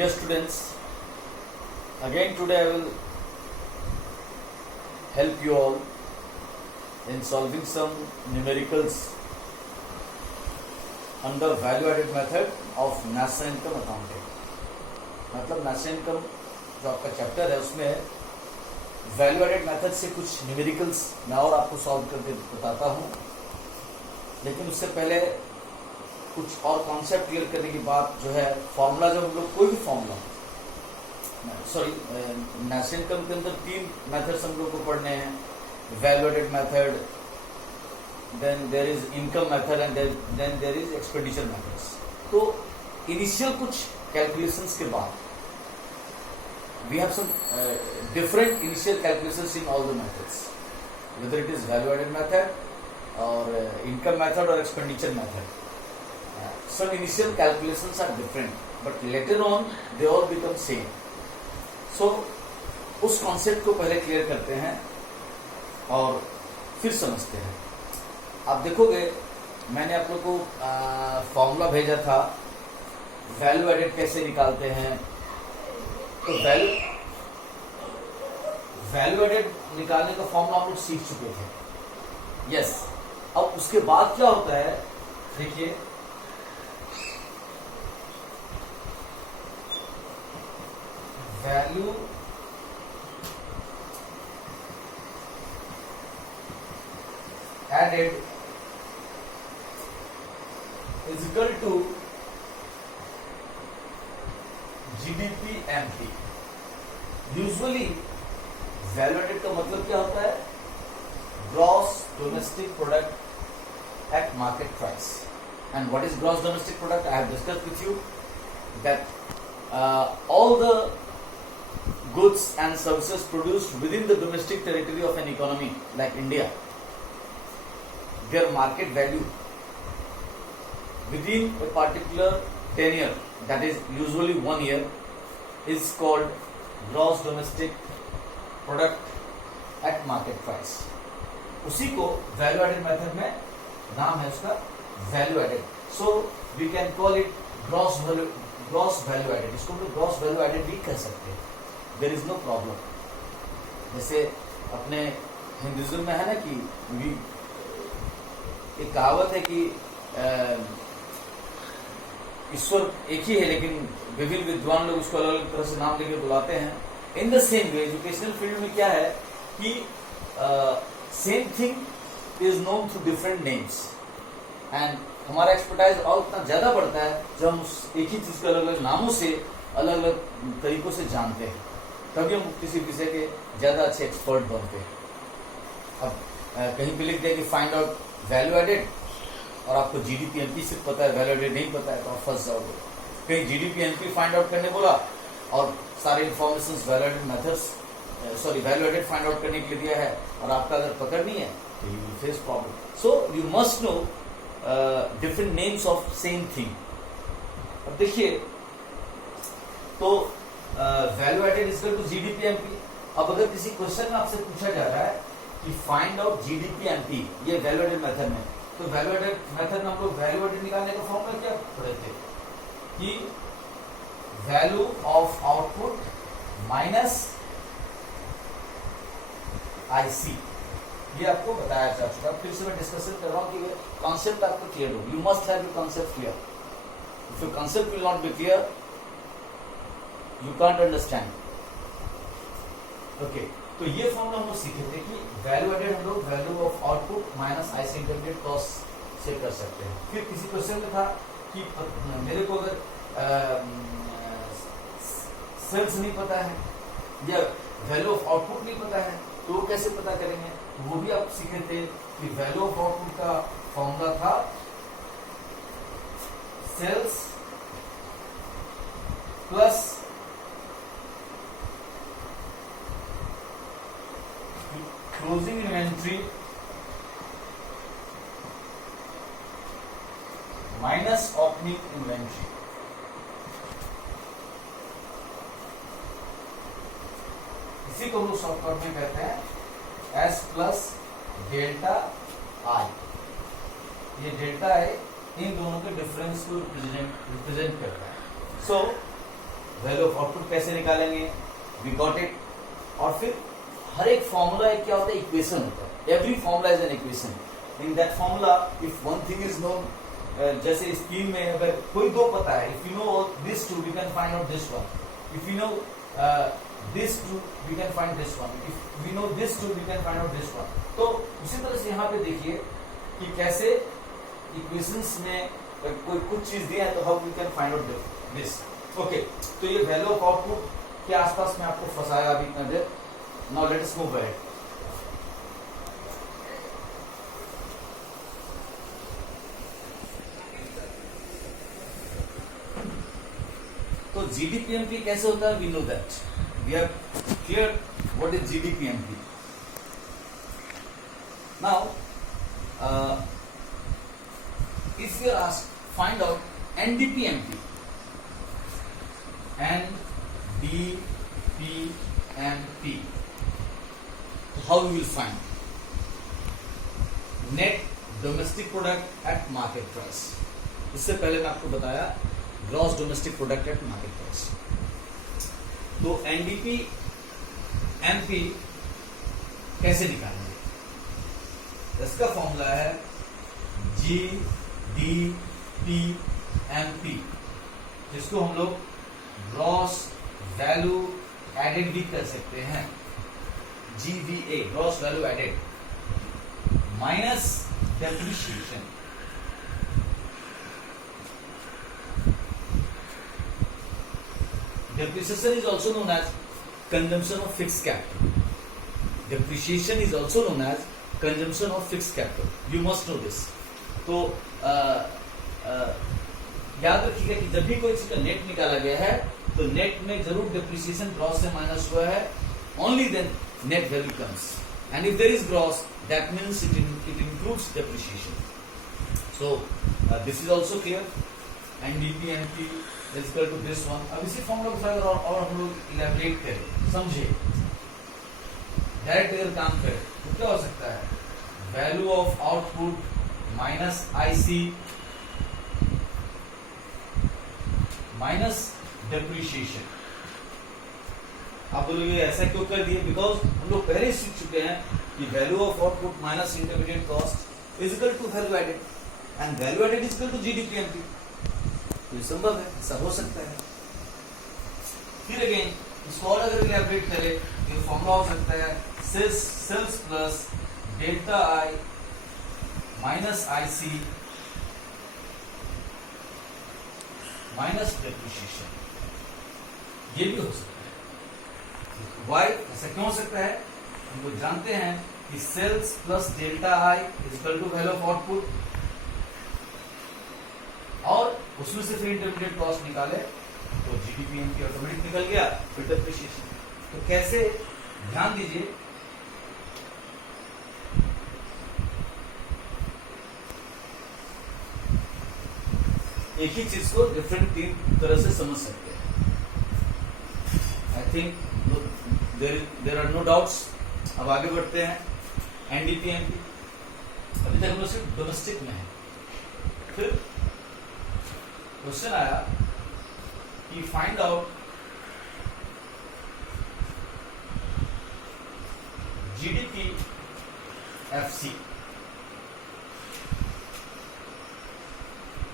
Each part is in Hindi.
Dear students, again today I will help you all in solving some numericals under value added method of national income accounting. मतलब नेशनल इनकम जो आपका चैप्टर है उसमें वैल्यू एडेड मेथड से कुछ न्यूमेरिकल्स मैं और आपको सॉल्व करके बताता हूँ, लेकिन उससे पहले कुछ और कॉन्सेप्ट क्लियर करने की बात जो है, फॉर्मूला जब हम लोग कोई भी फॉर्मूला नेशनल इनकम के अंदर तीन मेथड्स हम लोग को पढ़ने हैं, value added method, then there is income method and then there is expenditure methods. तो इनिशियल कुछ कैलकुलेशंस के बाद we have some different initial calculations in all the methods, whether it is value added method or income method or expenditure method. Some initial calculations are different, but later on they all become same. So उस concept को पहले clear करते हैं और फिर समझते हैं. आप देखोगे मैंने आप लोग को फॉर्मूला भेजा था वैल्यू एडेड कैसे निकालते हैं. तो वैल्यू एडेड निकालने का फॉर्मूला हम लोग सीख चुके थे. यस, अब उसके बाद क्या होता है देखिए, value added is equal to GDP MP. Usually value added का मतलब क्या होता है, gross domestic product at market price. And what is gross domestic product? I have discussed with you that all the goods and services produced within the domestic territory of an economy like India, their market value within a particular tenure, that is usually 1 year, is called gross domestic product at market price. उसी को वैल्यू एडेड मेथड में नाम है उसका value added. So we can call it gross value added. इसको हम ग्रॉस वैल्यू एडेड भी कह सकते हैं. There is no problem. जैसे अपने हिंदुइज्म में है ना कि एक कहावत है कि ईश्वर एक ही है, लेकिन विभिन्न विद्वान लोग उसको अलग अलग तरह से नाम लेके बुलाते हैं. In the same way educational field में क्या है कि same thing is known through different names, and हमारा एक्सपर्टाइज और उतना ज्यादा बढ़ता है जब हम एक ही चीज को अलग अलग नामों से अलग अलग तरीकों से जानते हैं, तभी हम किसी विषय के ज्यादा अच्छे एक्सपर्ट बनते हैं. अब कहीं पे लिख दिया कि फाइंड आउट वैल्यू एडेड और आपको जीडीपी एमपी सिर्फ पता है, वैल्यू एडेड नहीं पता है, तो आप फंस जाओगे. कहीं जीडीपी एमपी फाइंड आउट करने बोला और सारे information value added methods value added find out करने के लिए दिया है और आपका अगर पकड़ नहीं है तो you will face problem. So you must know different names of same thing. अब देखिए, तो value added is equal to GDP MP. अब अगर किसी क्वेश्चन में आपसे पूछा जा रहा है कि फाइंड आउट जीडीपी एमपी, ये वैल्यू एडेड मेथड में, तो वैल्यू एडेड मेथड में हम लोग वैल्यू एडेड निकालने का फॉर्मूला क्या पढ़े थे कि value of output minus IC. ये आपको बताया जा चुका. फिर से मैं डिस्कशन कर रहा हूं कि कॉन्सेप्ट आपको क्लियर हो. You must have your concept clear. If your concept will not be clear you can't understand. Okay, तो ये फॉर्मूला हम लोग सीखे थे कि वैल्यू एडेड हम लोग value of output minus IC intermediate cost से कर सकते हैं. फिर किसी क्वेश्चन में था कि मेरे को अगर सेल्स नहीं पता है या वैल्यू ऑफ आउटपुट नहीं पता है तो वो कैसे पता करेंगे, तो वो भी आप सीखे थे कि वैल्यू ऑफ आउटपुट का फॉर्मूला था sales plus closing inventory minus opening inventory. इसी को हम लोग शॉर्टकट में कहते हैं एस प्लस डेल्टा आई. ये डेल्टा है इन दोनों के डिफरेंस को रिप्रेजेंट करता है. सो वैल्यू ऑफ आउटपुट कैसे निकालेंगे, वी गॉट इट। और फिर हर एक फॉर्मूला एक क्या होता है, इक्वेशन होता है। Every formula is an equation. In that formula if one thing is known, जैसे इस तीन में अगर कोई दो पता है, if you know this two we can find out this one, if you know this two we can find this one, if we know this two we can find out this one. तो उसी तरह से यहाँ पे देखिए कि कैसे इक्वेशंस में कोई कुछ चीज दिया है तो how we can find out this. Okay, तो ये वैल्यू ऑफ आउटपुट के आसपास में आपको फंसाया अभी इतना देर। Now let us move ahead. तो जीडीपीएमपी कैसे होता है, we know that, we are clear what is GDPMP. Now if you are asked find out NDPMP, NDPMP, how you will find net domestic product at market price। इससे पहले मैं आपको बताया gross domestic product at market price. तो NDPMP कैसे निकालेंगे, इसका फॉर्मूला है GDPMP, जिसको हम लोग ग्रॉस वैल्यू एडेड भी कर सकते हैं, GVA, gross value added minus depreciation. Depreciation is also known as consumption of fixed capital. Depreciation is also known as consumption of fixed capital. You must know this. तो याद रखिएगा कि जब भी कोई चीज का नेट निकाला गया है तो नेट में जरूर डेप्रिसिएशन ग्रॉस से माइनस हुआ है, only then net value comes, and if there is gross that means it includes depreciation. So this is also clear. NDPMP is equal to this one. अब इसी फॉर्मूला को और हम लोग इलैबोरेट करें, समझे, डायरेक्ट अगर काम करें तो क्या हो सकता है, value of output minus IC minus depreciation. आप बोलोगे ऐसा क्यों कर दिए, बिकॉज हम लोग पहले ही सीख चुके हैं कि value of output minus intermediate cost is equal to value added, and value added is equal to GDPMP। तो ये संभव है, ऐसा हो सकता है। फिर अगेन इसको और अगर इलैबोरेट करें तो फॉर्मूला हो सकता है sales plus delta I minus IC minus depreciation. ये भी हो सकता है। वाई ऐसा क्यों हो सकता है, हम लोग जानते हैं कि sales plus delta I is equal to value of output, और उसमें से फिर इंटरमीडिएट कॉस्ट निकाले तो GDPMP ऑटोमेटिक निकल गया, फिर डेप्रिसिएशन। तो कैसे, ध्यान दीजिए, एक ही चीज को डिफरेंट तीन तरह से समझ सकते हैं। I think there are no doubts. अब आगे बढ़ते हैं। NDPMP अभी तक हम लोग सिर्फ डोमेस्टिक में है। फिर क्वेश्चन आया कि find out GDPFC,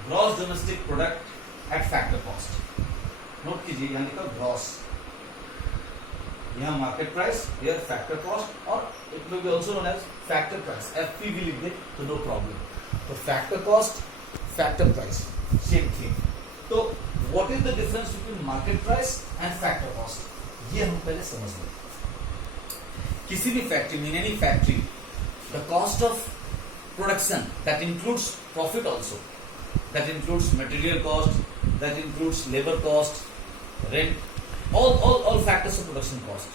gross domestic product at factor cost. Note कीजिए, यहाँ लिखा ग्रॉस, यहाँ market price, here factor cost, और it will be also known as factor price. FP भी लिख दे तो नो प्रॉब्लम। तो factor cost, factor price, same thing. तो what is the difference between market price and factor cost, ये हम पहले समझ लें। किसी भी फैक्ट्री में, any factory, the cost of production that includes profit also, that includes material cost, that includes labor cost, rent, all factors of production cost,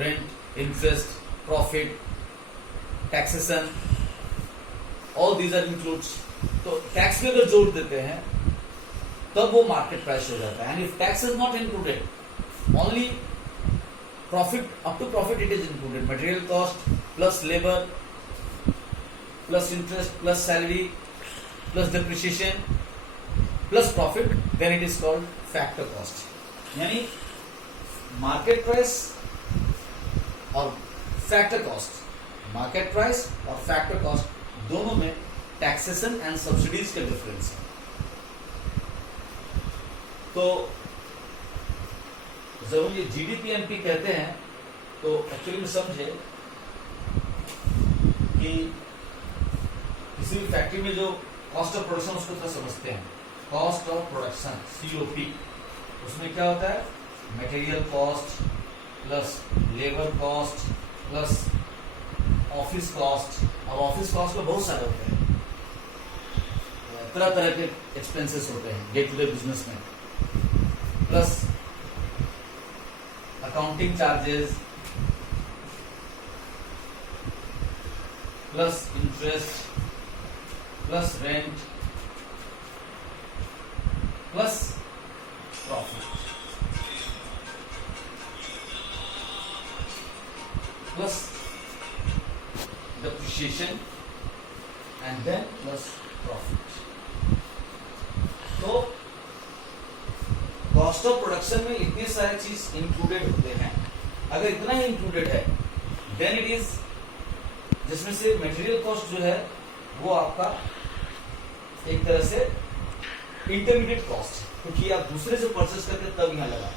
rent, interest, profit, taxation, all these are includes। तो टैक्स भी अगर जोड़ देते हैं तब वो मार्केट प्राइस हो जाता है, and if tax is not included, only profit, up to profit it is included, material cost plus labour plus interest plus salary plus depreciation plus profit, then it is called factor cost। यानी मार्केट प्राइस और फैक्टर कॉस्ट, मार्केट प्राइस और फैक्टर कॉस्ट दोनों में टैक्सेशन एंड सब्सिडीज का डिफरेंस है। तो जब हम ये जीडीपीएमपी कहते हैं तो एक्चुअली में समझे कि किसी भी फैक्ट्री में जो कॉस्ट ऑफ प्रोडक्शन उसको थोड़ा समझते हैं, कॉस्ट ऑफ प्रोडक्शन COP, उसमें क्या होता है, material cost plus labour cost plus office cost. अब ऑफिस कॉस्ट में बहुत सारे होते हैं, तरह तरह के एक्सपेंसेस होते हैं डे टू डे बिजनेस में, plus accounting charges plus interest plus rent plus profit plus depreciation and then plus profit। तो कॉस्ट ऑफ प्रोडक्शन में इतने सारे चीज इंक्लूडेड होते हैं। अगर इतना ही इंक्लूडेड है देन इट इज, जिसमें से मटेरियल कॉस्ट जो है वो आपका एक तरह से इंटरमीडिएट कॉस्ट है, क्योंकि आप दूसरे से परचेस करके तब यहां लगा।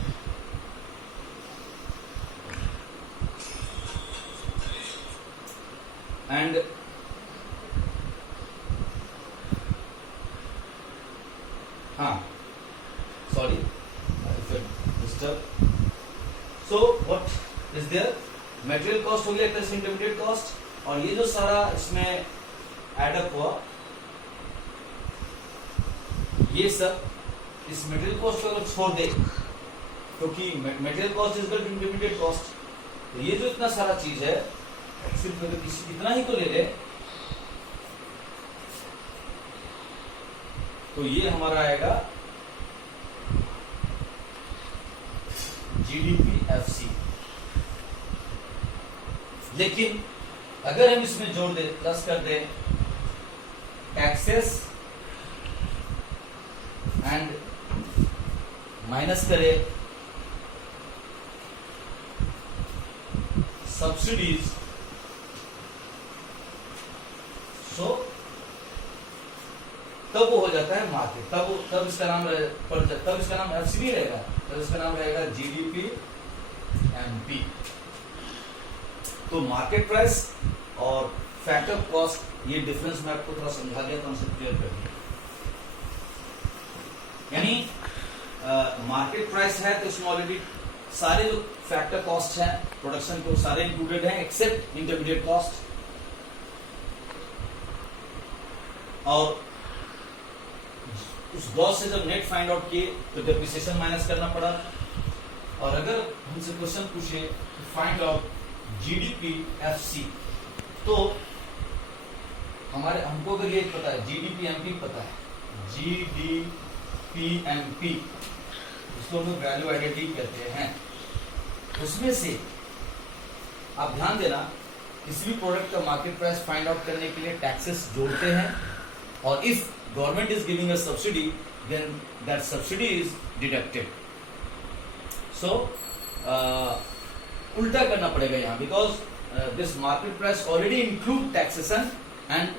And sorry disturb. So what is there, material cost हो गया एक तरह से इंटरमीडिएट कॉस्ट, और ये जो सारा इसमें एडअप हुआ ये सब इस मटेरियल कॉस्ट को अगर छोड़ दे, क्योंकि material cost is equal to intermediate cost, तो ये जो इतना सारा चीज है सिर्फ अगर किसी इतना ही तो ले ले तो ये हमारा आएगा GDP-FC। लेकिन अगर हम इसमें जोड़ दे, प्लस कर दे टैक्सेस एंड माइनस करे सब्सिडीज, सो तब वो हो जाता है मार्केट, तब इसका नाम तब इसका नाम FCD रहेगा, तब इसका नाम रहेगा GDP-MP। तो मार्केट प्राइस और फैक्टर कॉस्ट, ये डिफरेंस मैं आपको थोड़ा समझा दिया, कॉन्सेप्ट क्लियर कर दिया। यानी मार्केट प्राइस है तो इसमें ऑलरेडी सारे जो फैक्टर कॉस्ट हैं प्रोडक्शन के सारे इंक्लूडेड हैं एक्सेप्ट इंटरमीडिएट कॉस्ट, और उस ग्रॉस से जब नेट फाइंड आउट किए तो डेप्रिसिएशन माइनस करना पड़ा। और अगर हमसे क्वेश्चन पूछे फाइंड आउट GDP-FC, तो हमको अगर ये पता है GDP-MP पता है, GDP-MP इसको हम वैल्यू आइडेंटिटी कहते हैं। उसमें से आप ध्यान देना, किसी भी प्रोडक्ट का मार्केट प्राइस फाइंड आउट करने के लिए टैक्सेस जोड़ते हैं, और if government is giving a subsidy then that subsidy is deducted. So उल्टा करना पड़ेगा यहाँ, because this market price already include taxation and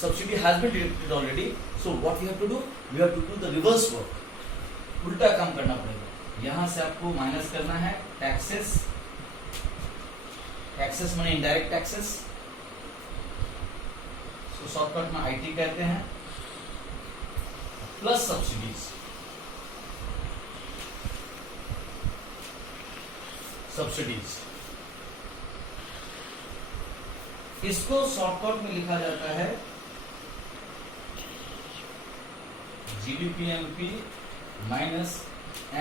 subsidy has been deducted already. So what we have to do, we have to do the reverse work, उल्टा काम करना पड़ेगा। यहां से आपको माइनस करना है टैक्सेस, टैक्सेस माने इनडायरेक्ट टैक्सेस, तो शॉर्टकट में IT कहते हैं, प्लस सब्सिडीज, इसको शॉर्टकट में लिखा जाता है GDP-MP minus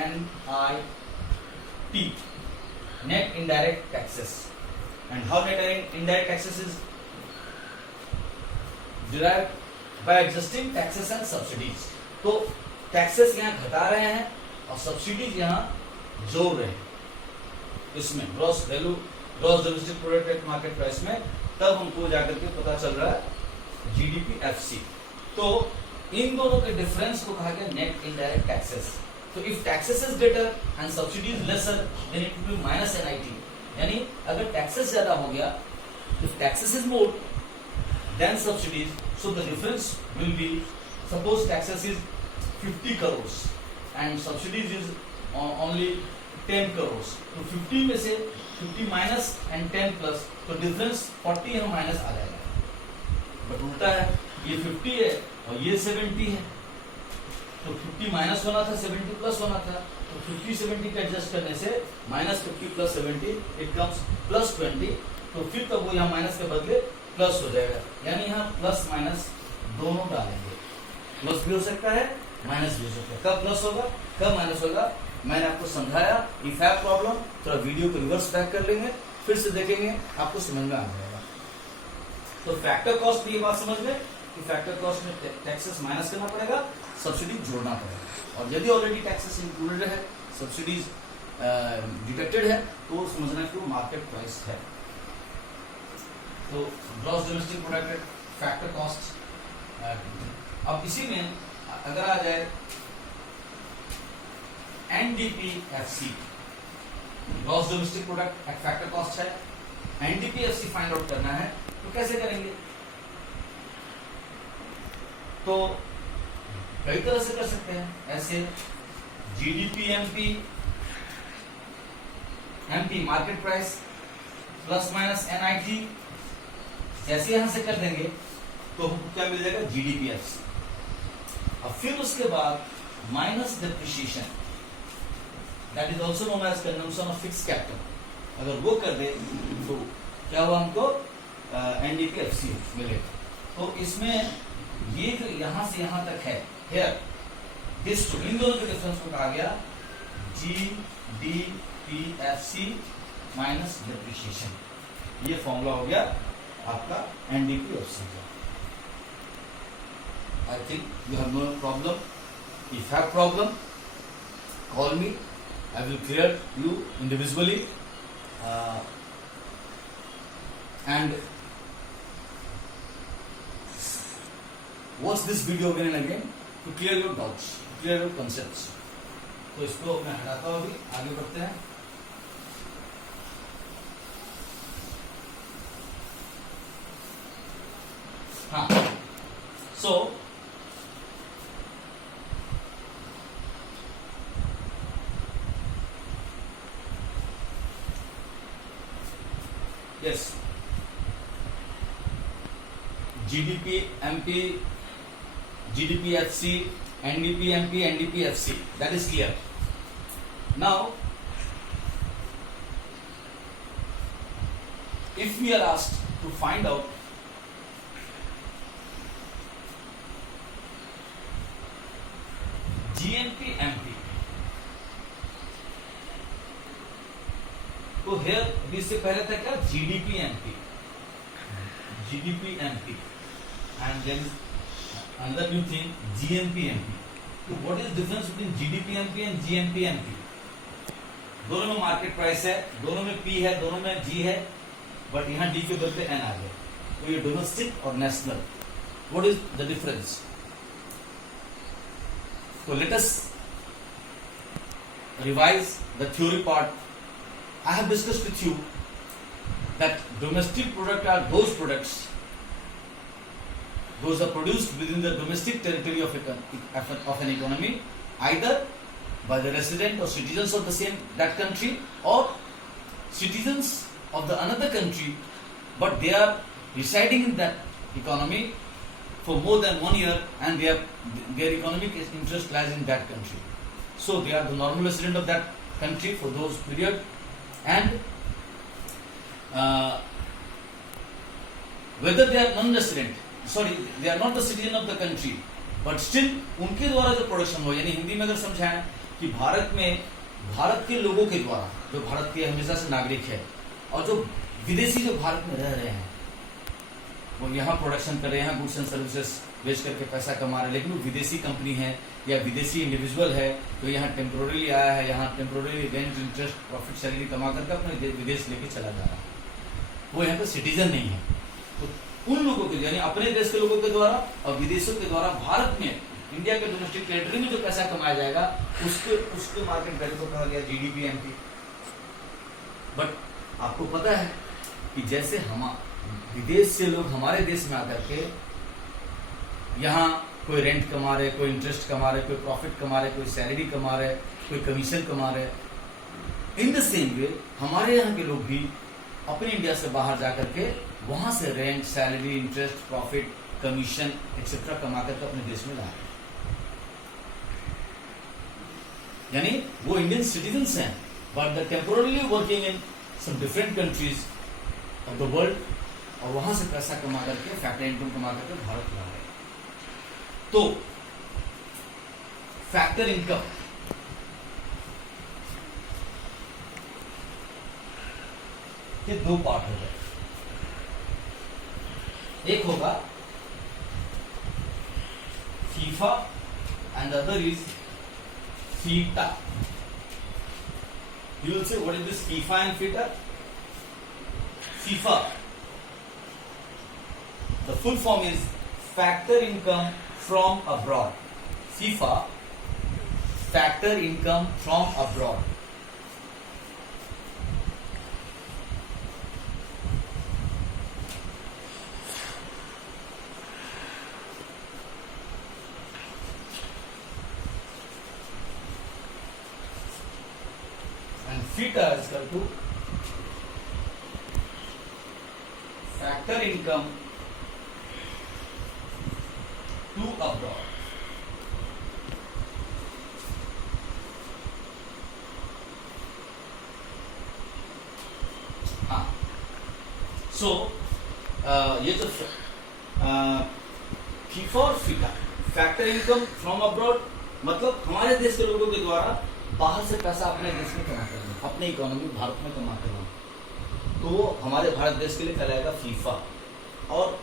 NIT, net indirect taxes. And how net indirect taxes is derived by adjusting taxes and subsidies. तो टैक्सेस यहाँ घटा रहे हैं और सब्सिडीज यहाँ जोड़ रहे हैं इसमें gross value, gross domestic product market price में, तब हमको जाकर के पता चल रहा है GDP-FC। तो इन दोनों के डिफरेंस को कहा गया नेट इनडायरेक्ट टैक्सेस। तो if taxes is greater and subsidy is lesser than it will B minus NIT, यानी अगर टैक्सेस ज्यादा हो गया, if taxes is more than subsidies, so the difference will be, suppose taxes is 50 crores and subsidies is only 10 crores, तो 50 में से 50 माइनस एंड 10 प्लस, तो डिफरेंस 40 यहाँ माइनस आ जाएगा। बट उल्टा है, ये 50 है और ये 70 है, तो 50 माइनस होना था, 70 प्लस होना था, तो 50-70 का एडजस्ट करने से minus 50 plus 70 it comes plus 20, तो फिर तब वो यहाँ माइनस के बदले प्लस हो जाएगा, यानी यहाँ प्लस माइनस दोनों डालेंगे, प्लस भी हो सकता है माइनस भी हो सकता है। कब प्लस होगा कब माइनस होगा मैंने आपको समझाया। इफ हैव प्रॉब्लम थोड़ा वीडियो को रिवर्स बैक कर लेंगे, फिर से देखेंगे, आपको समझ में आ जाएगा। तो फैक्टर कॉस्ट भी ये बात समझ में कि फैक्टर कॉस्ट में टैक्सेस माइनस करना पड़ेगा, सब्सिडी जोड़ना पड़ेगा, और यदि ऑलरेडी टैक्सेस इंक्लूडेड है, सब्सिडीज डिडक्टेड है, तो समझना कि वो मार्केट प्राइस है। तो gross domestic product, factor cost. अब इसी में अगर आ जाए NDPFC, gross domestic product at factor cost है, NDPFC फाइंड आउट करना है, तो कैसे करेंगे? तो कई तरह से कर सकते हैं, ऐसे GDP MP market price plus minus NIT, जैसे यहां से कर देंगे तो हमको क्या मिल जाएगा? GDPFC। अब फिर उसके बाद minus depreciation, that is also known as consumption of fix capital, अगर वो कर दे तो क्या हुआ? हमको NDPFC मिलेगा। तो इसमें ये जो यहां से यहां तक है, हियर दिस टू, इन दोनों के डिफरेंस को कहा गया GDPFC माइनस डिप्रिशिएशन। ये फॉर्मूला हो गया आपका NDPFC का। I think you have no problem. If you have problem, call me. I will clear you individually. And watch this video again and again to clear your doubts, clear your concepts. तो इसको मैं हटाता हूँ, अभी आगे बढ़ते हैं। हाँ, so yes, GDP MP, GDPFC, NDP MP, NDPFC, that is clear. Now if we are asked to find out GNP MP, तो here इससे पहले था क्या? GDP MP, and then another new thing GNP MP. तो what is difference between GDP MP and GNP MP? दोनों में मार्केट प्राइस है, दोनों में P है, दोनों में G है, बट यहाँ D के बदले N आ गया। तो ये डोमेस्टिक और national, what is the difference? So let us revise the theory part. I have discussed with you that domestic product are those products, those are produced within the domestic territory of an economy, either by the resident or citizens of that country, or citizens of the another country, but they are residing in that economy for more than 1 year, and their economic interest lies in that country. So they are the normal resident of that country for those period, and whether they are non-resident, they are not the citizen of the country, but still उनके द्वारा जो प्रोडक्शन हो, यानी हिंदी में अगर समझाएं कि भारत में भारत के लोगों के द्वारा, जो भारत के हमेशा से नागरिक है, और जो विदेशी जो भारत में रह रहे हैं, वो यहाँ प्रोडक्शन कर रहे हैं, गुड्स एंड सर्विसेज बेच करके पैसा कमा रहे हैं, लेकिन वो विदेशी कंपनी है या विदेशी इंडिविजुअल है जो यहाँ टेम्पोररी आया है, यहाँ temporary rent, interest, profit, salary कमा करके अपने विदेश लेके चला जा रहा है, वो यहाँ का सिटीजन नहीं है। तो उन लोगों के, यानी अपने देश के लोगों के द्वारा और विदेशों के द्वारा भारत में इंडिया के डोमेस्टिक टेरिटरी में जो पैसा कमाया जाएगा उसके मार्केट वैल्यू को कहा गया जीडीपी एमपी। बट आपको पता है कि जैसे हम विदेश से लोग हमारे देश में आकर के यहाँ कोई रेंट कमा रहे, कोई इंटरेस्ट कमा रहे, कोई प्रॉफिट कमा रहे, कोई सैलरी कमा रहे, कोई कमीशन कमा रहे, इन द सेम वे हमारे यहाँ के लोग भी अपने इंडिया से बाहर जाकर के वहां से rent, salary, interest, profit, commission etcetera कमा करके अपने देश में ला रहे हैं। यानी वो इंडियन सिटीजन्स हैं but they temporarily working in some different countries of the world, और वहां से पैसा कमा करके, फैक्टर इनकम कमा करके भारत ला रहे हैं। तो फैक्टर इनकम के दो पार्ट हो गए। एक होगा FIFA and other is FITA. You will say, what is this FIFA and FITA? FIFA, the full form is factor income from abroad. FIFA, factor income from abroad. And FITA is equal to factor income to abroad. हाँ, सो ये जो फीफा और फिटा, फैक्टर इनकम फ्रॉम अब्रॉड मतलब हमारे देश के लोगों के द्वारा बाहर से पैसा अपने देश में कमा करना, अपने इकोनॉमी भारत में कमा करना, तो वो हमारे भारत देश के लिए कहलाएगा फीफा। और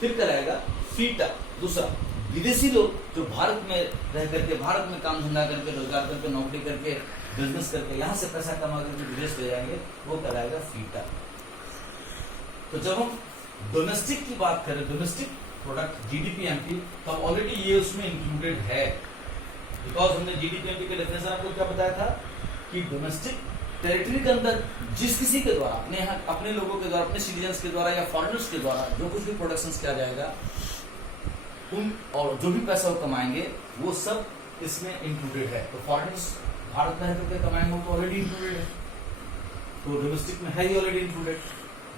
फिर कहलाएगा फीटा दूसरा, विदेशी लोग जो भारत में रह करके, भारत में काम धंधा करके, रोजगार करके, नौकरी करके, बिजनेस करके यहाँ से पैसा कमा करके विदेश ले जाएंगे, वो कहलाएगा फीटा। तो जब हम डोमेस्टिक की बात करें, डोमेस्टिक प्रोडक्ट जीडीपी एमपी, तो ऑलरेडी ये उसमें इंक्लूडेड है, बिकॉज हमने जीडीपी एमपी के डेफिनेशन आपको क्या बताया था कि डोमेस्टिक टेरिटरी के अंदर जिस किसी के द्वारा, अपने यहाँ अपने लोगों के द्वारा, अपने सिटीजन्स के द्वारा या फॉरेनर्स के द्वारा जो कुछ भी प्रोडक्शन किया जाएगा, उन और जो भी पैसा वो कमाएंगे वो सब इसमें इंक्लूडेड है। तो फॉरेनर्स भारत में रहकर कमाएंगे वो तो ऑलरेडी इंक्लूडेड है, तो डोमेस्टिक में है ही ऑलरेडी इंक्लूडेड,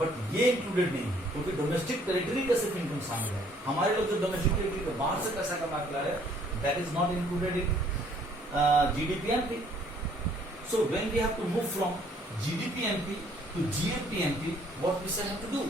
बट ये इंक्लूडेड नहीं है क्योंकि डोमेस्टिक टेरिटरी का सिर्फ इनकम शामिल है। हमारे लोग जो डोमेस्टिक टेरिटरी के बाहर से पैसा कमा के ला रहे हैं, that is not included in GDP-MP. So when we have to move from GDP-MP to GMP-MP, what we have to do?